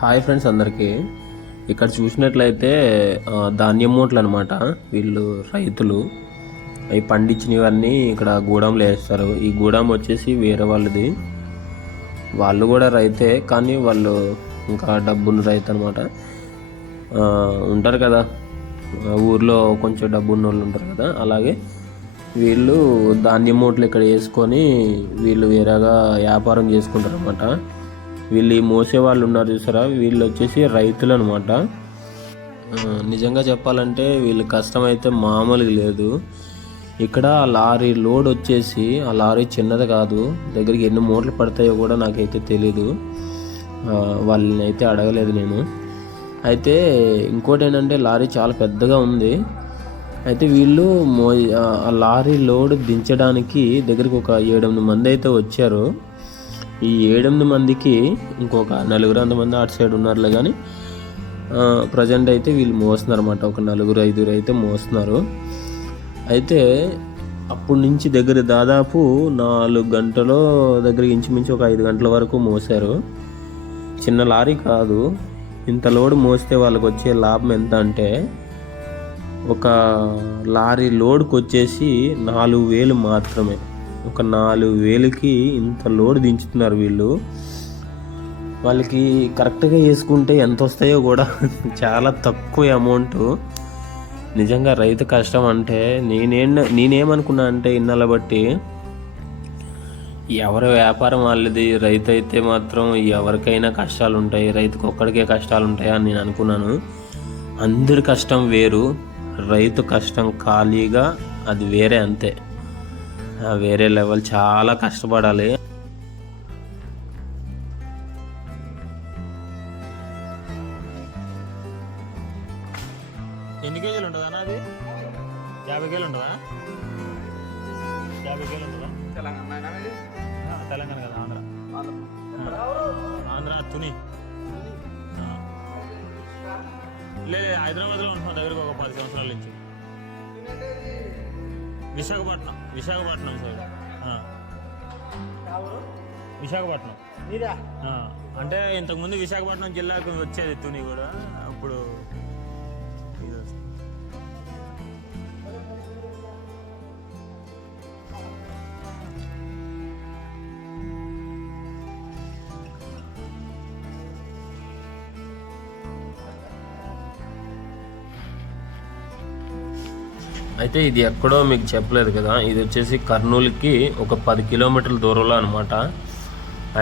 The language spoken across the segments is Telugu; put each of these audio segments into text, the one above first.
హాయ్ ఫ్రెండ్స్ అందరికీ. ఇక్కడ చూసినట్లయితే ధాన్యం మూటలు అనమాట. వీళ్ళు రైతులు అవి పండించినవన్నీ ఇక్కడ గూడెంలో వేస్తారు. ఈ గూడెం వచ్చేసి వేరే వాళ్ళది. వాళ్ళు కూడా రైతే, కానీ వాళ్ళు ఇంకా డబ్బున్న రైతు అనమాట. ఉంటారు కదా ఊర్లో కొంచెం డబ్బున్న వాళ్ళు ఉంటారు కదా, అలాగే వీళ్ళు ధాన్యం మూటలు ఇక్కడ వేసుకొని వీళ్ళు వేరేగా వ్యాపారం చేసుకుంటారు అనమాట. వీళ్ళు మోసే వాళ్ళు ఉన్నారు చూసారా, వీళ్ళు వచ్చేసి రైతులు అనమాట. నిజంగా చెప్పాలంటే వీళ్ళ కష్టం అయితే మామూలుగా లేదు. ఇక్కడ లారీ లోడ్ వచ్చేసి, ఆ లారీ చిన్నది కాదు, దగ్గరికి ఎన్ని మూటలు పడతాయో కూడా నాకైతే తెలీదు. వాళ్ళని అయితే అడగలేదు నేను. అయితే ఇంకోటి ఏంటంటే లారీ చాలా పెద్దగా ఉంది. అయితే వీళ్ళు ఆ లారీ లోడ్ దించడానికి దగ్గరికి ఒక 7-8 మంది అయితే వచ్చారు. ఈ 7-8 మందికి ఇంకొక 4-5 మంది అటు సైడ్ ఉన్నారులే, కానీ ప్రజెంట్ అయితే వీళ్ళు మోస్తున్నారు అనమాట. ఒక 4-5 అయితే మోస్తున్నారు. అయితే అప్పటి నుంచి దగ్గర దాదాపు 4 గంటల దగ్గర ఇంచుమించు ఒక 5 గంటల వరకు మోసారు. చిన్న లారీ కాదు, ఇంత లోడ్ మోస్తే వాళ్ళకి వచ్చే లాభం ఎంత అంటే, ఒక లారీ లోడ్కి వచ్చేసి 4,000 మాత్రమే. ఒక 4,000కి ఇంత లోడ్ దించుతున్నారు వీళ్ళు. వాళ్ళకి కరెక్ట్గా వేసుకుంటే ఎంత వస్తాయో కూడా చాలా తక్కువ అమౌంట్. నిజంగా రైతు కష్టం అంటే నేనేమనుకున్నా అంటే, ఇన్నాళ్ళ బట్టి ఎవరి వ్యాపారం వాళ్ళది, రైతు అయితే మాత్రం ఎవరికైనా కష్టాలు ఉంటాయి, రైతుకు ఒక్కడికే కష్టాలు ఉంటాయి అని నేను అనుకున్నాను. అందరి కష్టం వేరు, రైతు కష్టం ఖాళీగా అది వేరే, అంతే, వేరే లెవెల్. చాలా కష్టపడాలి. ఎన్ని కేజీలు ఉంటుందా అది? 50 కేజీలు ఉంటుందా? 50 కేజీలు ఉంటుందా? తెలంగాణ కదా, ఆంధ్ర తుని. లేదు, హైదరాబాద్లో ఉంటున్నాం దగ్గరకు ఒక 10 సంవత్సరాల నుంచి. విశాఖపట్నం సైడ్. విశాఖపట్నం అంటే ఇంతకుముందు విశాఖపట్నం జిల్లాకు వచ్చేది తుని కూడా. అప్పుడు అయితే ఇది ఎక్కడో మీకు చెప్పలేదు కదా, ఇది వచ్చేసి కర్నూలుకి ఒక 10 కిలోమీటర్ల దూరంలో అనమాట.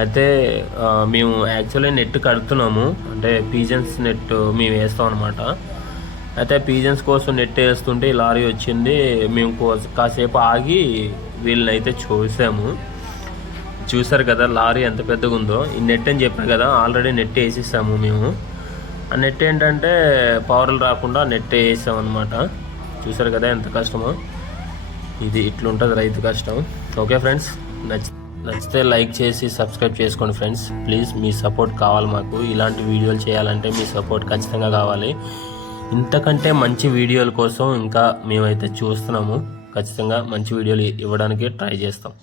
అయితే మేము యాక్చువల్లీ నెట్ కడుతున్నాము, అంటే పీజన్స్ నెట్ మేము వేస్తాం అనమాట. అయితే పీజన్స్ కోసం నెట్ వేస్తుంటే ఈ లారీ వచ్చింది. మేము కాసేపు ఆగి వీళ్ళని అయితే చూసారు కదా లారీ ఎంత పెద్దగా ఉందో. ఈ నెట్ అని చెప్పాను కదా, ఆల్రెడీ నెట్ వేసేసాము మేము. ఆ నెట్ ఏంటంటే పవర్లు రాకుండా నెట్ వేసాం అనమాట. చూసారు కదా ఎంత కష్టమో. ఇది ఇట్లుంటుంది రైతు కష్టం. ఓకే ఫ్రెండ్స్, నచ్చితే లైక్ చేసి సబ్స్క్రైబ్ చేసుకోండి ఫ్రెండ్స్. ప్లీజ్ మీ సపోర్ట్ కావాలి మాకు. ఇలాంటి వీడియోలు చేయాలంటే మీ సపోర్ట్ ఖచ్చితంగా కావాలి. ఇంతకంటే మంచి వీడియోల కోసం ఇంకా మేమైతే చూస్తున్నాము. ఖచ్చితంగా మంచి వీడియోలు ఇవ్వడానికి ట్రై చేస్తాం.